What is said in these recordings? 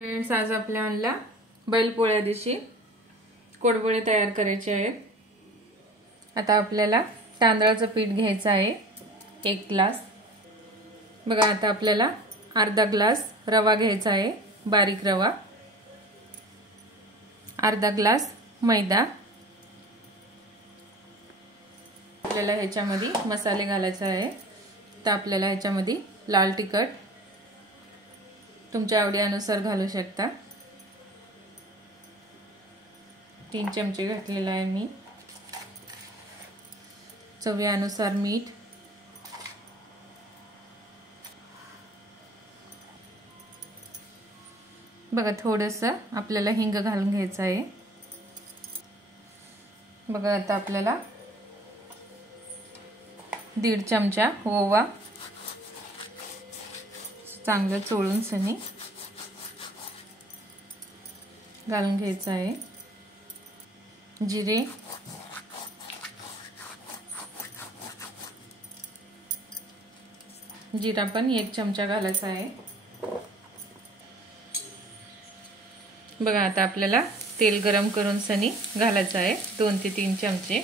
Friends, आज आपल्याला बैलपोळ्या दिवशी कोडबोळे तयार करायचे आहेत। आता आपल्याला तांदळाचं पीठ घ्यायचं आहे 1 ग्लास। बघा, आता आपल्याला अर्धा ग्लास रवा घ्यायचा आहे, बारीक रवा, अर्धा ग्लास मैदा। आपल्याला ह्याच्यामध्ये मसाले घालायचे आहे। तर आपल्याला ह्याच्यामध्ये लाल तिखट तुमच्या आवडीनुसार घालू शकता। 3 चमचे घातलेला आहे मी। चवीनुसार मीठ, बघा थोडंसं आपल्याला हिंग घालून घ्यायचं आहे। बघा, आता आपल्याला 1.5 चमचा ओवा चांगलं चोळून सनी घालून घ्यायचं आहे। जिरे, जिरा पण 1 चमचा घालायचा आहे। बघा, आता आपल्याला तेल गरम करून सनी घालायचं आहे 2 ते 3 चमचे।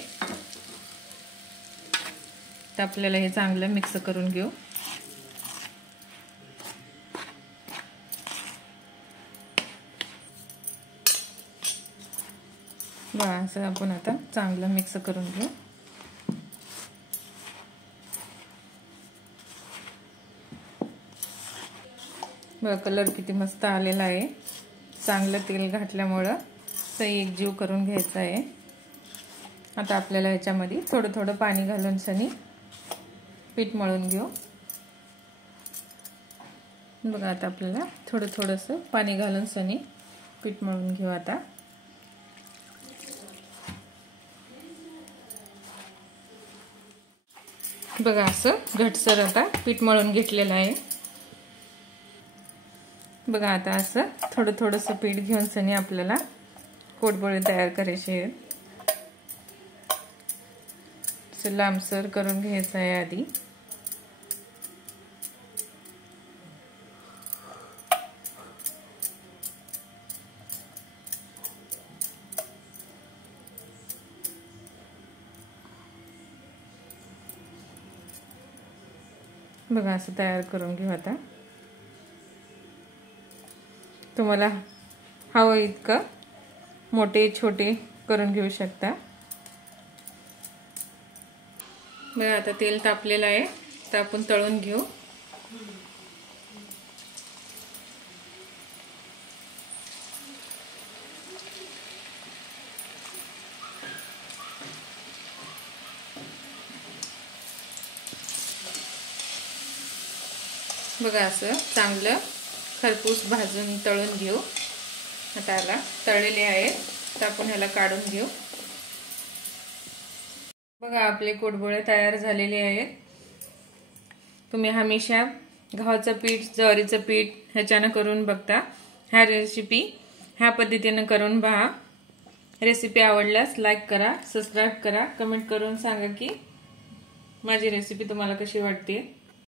तर आपल्याला हे चांगलं मिक्स करून घेऊ। बघा, असं आपण आता चांगलं मिक्स करून घेऊ। बघा, कलर किती मस्त आलेला आहे। चांगलं तेल घातल्यामुळे सही एकजीव करून घ्यायचं आहे। आता आपल्याला ह्याच्यामध्ये थोडं थोडं पाणी घालून सनी पीठ मळून घेऊ। बघा, आता आपल्याला थोडं थोडंसं पाणी घालून सनी पीठ मळून घेऊ। आता बघा, असं घटसर आता पीठ मळून घेतलेलं आहे। बघा, आता असं थोडं थोडंसं पीठ घेऊन सनी आपल्याला कोडबोळे तयार करायचे आहेत। असं लांबसर करून घ्यायचं आहे आधी। बघा, असं तयार करून घेऊ। आता तुम्हाला हवं इतकं मोठे छोटे करून घेऊ शकता। बघा, आता तेल तापलेलं आहे, तर आपण तळून घेऊ। बघा, असं चांगलं खरपूस भाजून तळून घेऊ। आता याला तळलेले आहेत, तर आपण ह्याला काढून घेऊ। बघा, आपले कोडबोळे तयार झालेले आहेत। तुम्ही हमेशा गव्हाचं पीठ, ज्वारीचं पीठ ह्याच्यानं करून बघता। ह्या रेसिपी ह्या पद्धतीने करून पहा। रेसिपी आवडल्यास लाईक करा, सबस्क्राइब करा, कमेंट करून सांगा की माझी रेसिपी तुम्हाला कशी वाटते।